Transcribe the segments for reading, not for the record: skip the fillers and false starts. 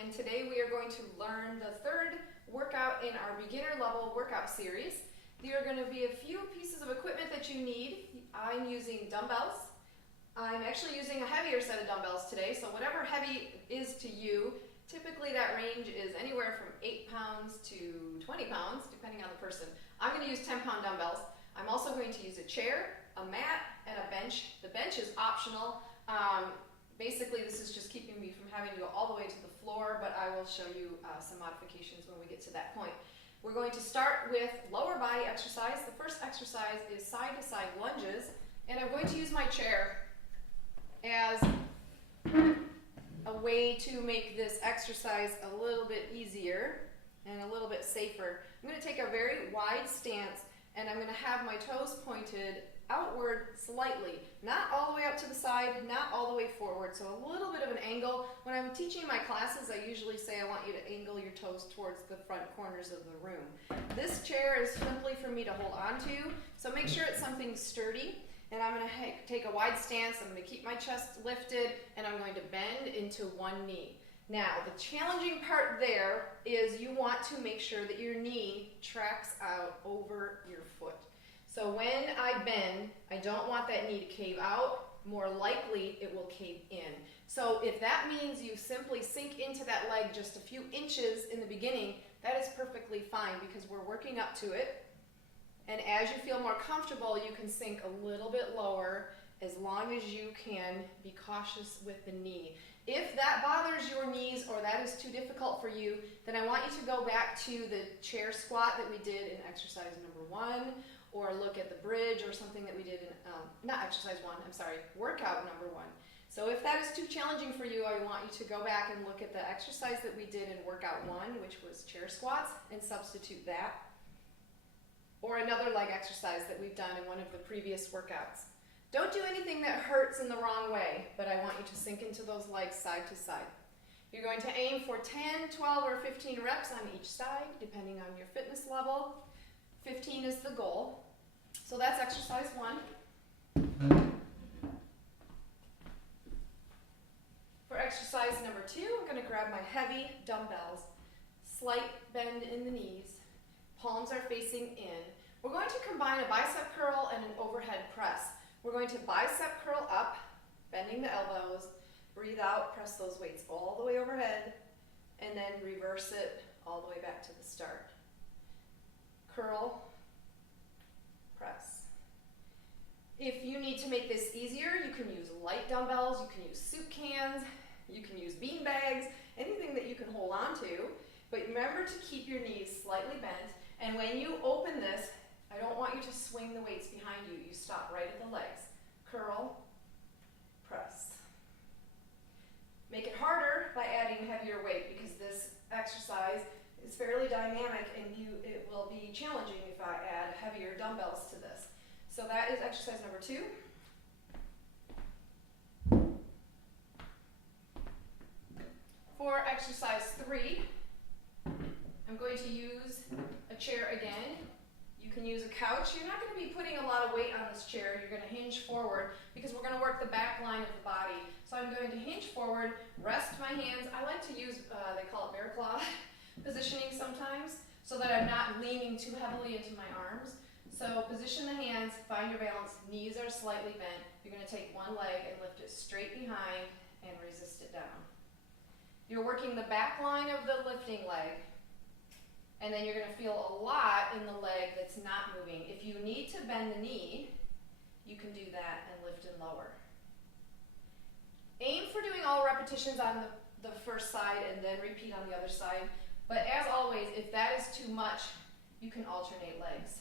and today we are going to learn the third workout in our beginner level workout series. There are going to be a few pieces of equipment that you need. I'm using dumbbells. I'm actually using a heavier set of dumbbells today, so whatever heavy is to you, typically that range is anywhere from 8 pounds to 20 pounds, depending on the person. I'm going to use 10-pound dumbbells. I'm also going to use a chair, a mat, and a bench. The bench is optional. Basically, this is just keeping me from having to go all the way to the floor, but I will show you some modifications when we get to that point. We're going to start with lower body exercise. The first exercise is side-to-side lunges, and I'm going to use my chair as a way to make this exercise a little bit easier and a little bit safer. I'm going to take a very wide stance, and I'm going to have my toes pointed outward slightly, not all the way out to the side, not all the way forward, so a little bit of an angle. When I'm teaching my classes, I usually say I want you to angle your toes towards the front corners of the room. This chair is simply for me to hold on to, so make sure it's something sturdy, and I'm going to take a wide stance. I'm going to keep my chest lifted, and I'm going to bend into one knee. Now, the challenging part there is you want to make sure that your knee tracks out over your foot. So when I bend, I don't want that knee to cave out. More likely, it will cave in. So if that means you simply sink into that leg just a few inches in the beginning, that is perfectly fine because we're working up to it. And as you feel more comfortable, you can sink a little bit lower as long as you can be cautious with the knee. If that bothers your knees or that is too difficult for you, then I want you to go back to the chair squat that we did in exercise number 1, or look at the bridge or something that we did in, workout number 1. So if that is too challenging for you, I want you to go back and look at the exercise that we did in workout 1, which was chair squats, and substitute that. Or another leg exercise that we've done in one of the previous workouts. Don't do anything that hurts in the wrong way, but I want you to sink into those legs side to side. You're going to aim for 10, 12, or 15 reps on each side, depending on your fitness level. 15 is the goal. So that's exercise 1. For exercise number 2, I'm going to grab my heavy dumbbells. Slight bend in the knees. Palms are facing in. We're going to combine a bicep curl and an overhead press. We're going to bicep curl up, bending the elbows. Breathe out, press those weights all the way overhead, and then reverse it all the way back to the start. Curl, press. If you need to make this easier, you can use light dumbbells, you can use soup cans, you can use bean bags, anything that you can hold on to. But remember to keep your knees slightly bent, and when you open this, I don't want you to swing the weights behind you. You stop right at the legs. Curl, press. Make it harder by adding heavier weight because this exercise is fairly dynamic and it will be challenging if I add heavier dumbbells to this. So that is exercise number 2. For exercise 3, I'm going to use a chair again. You can use a couch. You're not going to be putting a lot of weight on this chair. You're going to hinge forward because we're going to work the back line of the body. So I'm going to hinge forward, rest my hands. I like to use, they call it bear claw positioning sometimes, so that I'm not leaning too heavily into my arms. So position the hands, find your balance, knees are slightly bent. You're going to take one leg and lift it straight behind and resist it down. You're working the back line of the lifting leg. And then you're going to feel a lot in the leg that's not moving. If you need to bend the knee, you can do that and lift and lower. Aim for doing all repetitions on the first side and then repeat on the other side. But as always, if that is too much, you can alternate legs.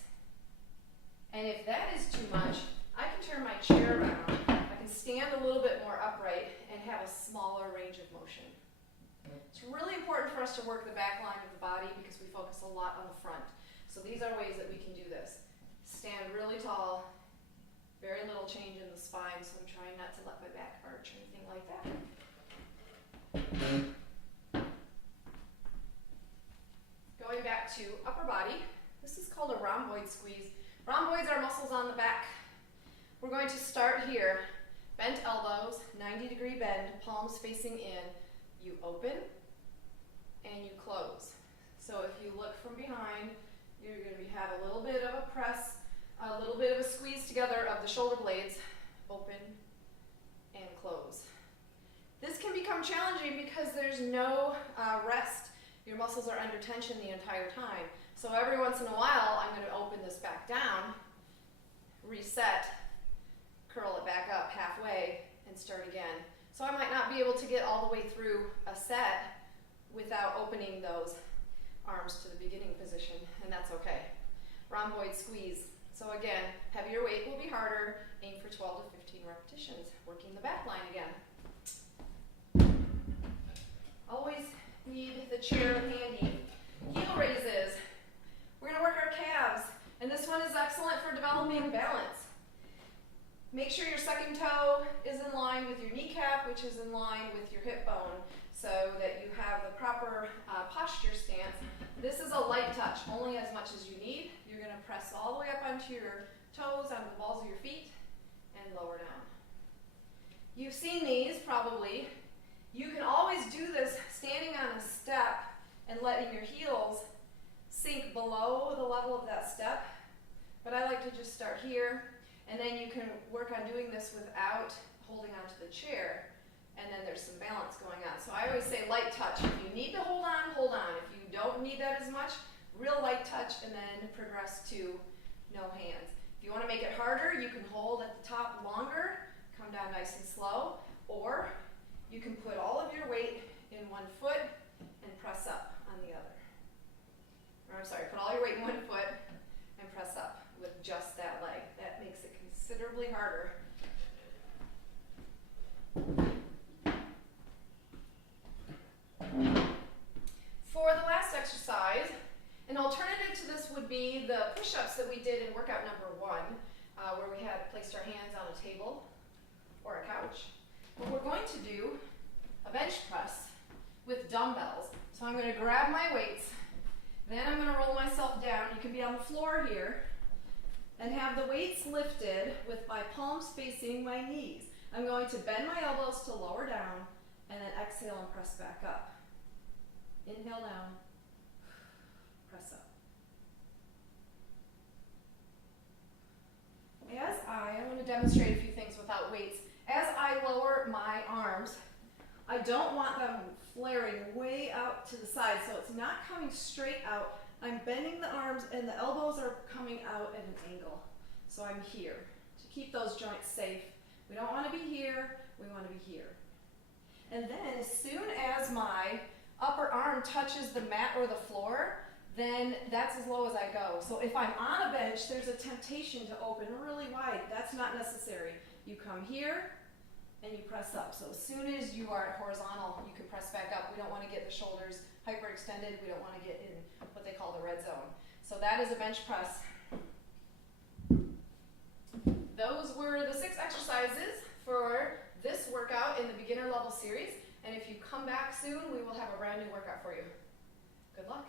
And if that is too much, I can turn my chair around. I can stand a little bit more upright and have a smaller range of motion. It's really important for us to work the back line of the body because we focus a lot on the front. So these are ways that we can do this. Stand really tall, very little change in the spine, so I'm trying not to let my back arch or anything like that. Going back to upper body, this is called a rhomboid squeeze. Rhomboids are muscles on the back. We're going to start here. Bent elbows, 90-degree bend, palms facing in. You open, and you close. So if you look from behind, you're going to have a little bit of a press, a little bit of a squeeze together of the shoulder blades, open and close. This can become challenging because there's no rest. Your muscles are under tension the entire time. So every once in a while, I'm going to open this back down, reset, curl it back up halfway, and start again. So I might not be able to get all the way through a set without opening those arms to the beginning position, and that's okay. Rhomboid squeeze. So again, heavier weight will be harder. Aim for 12 to 15 repetitions, working the back line again. Always need the chair handy. Heel raises. We're going to work our calves, and this one is excellent for developing balance. Make sure your second toe is in line with your kneecap, which is in line with your hip bone, so that you have the proper posture stance. This is a light touch, only as much as you need. You're going to press all the way up onto your toes, onto the balls of your feet, and lower down. You've seen these probably. You can always do this standing on a step and letting your heels sink below the level of that step, but I like to just start here, and then you can work on doing this without holding onto the chair, and then there's some balance going on. So I always say light touch. If you need to hold on, hold on. If you don't need that as much, real light touch, and then progress to no hands. If you want to make it harder, you can hold at the top longer, come down nice and slow, or you can put all of your weight in one foot and press up on the other. Or I'm sorry, put all your weight in one foot and press up with just that leg. That makes it considerably harder. For the last exercise, an alternative to this would be the push-ups that we did in workout number 1, where we had placed our hands on a table or a couch. But we're going to do a bench press with dumbbells. So I'm going to grab my weights, then I'm going to roll myself down. You can be on the floor here, and have the weights lifted with my palms facing my knees. I'm going to bend my elbows to lower down, and then exhale and press back up. Inhale down, press up. I want to demonstrate a few things without weights. As I lower my arms, I don't want them flaring way out to the side, so it's not coming straight out. I'm bending the arms and the elbows are coming out at an angle. So I'm here to keep those joints safe. We don't want to be here, we want to be here. And then as soon as my upper arm touches the mat or the floor, then that's as low as I go. So if I'm on a bench, there's a temptation to open really wide. That's not necessary. You come here and you press up. So as soon as you are horizontal, you can press back up. We don't want to get the shoulders hyperextended. We don't want to get in what they call the red zone. So that is a bench press. Those were the 6 exercises for this workout in the beginner level series. And if you come back soon, we will have a brand new workout for you. Good luck.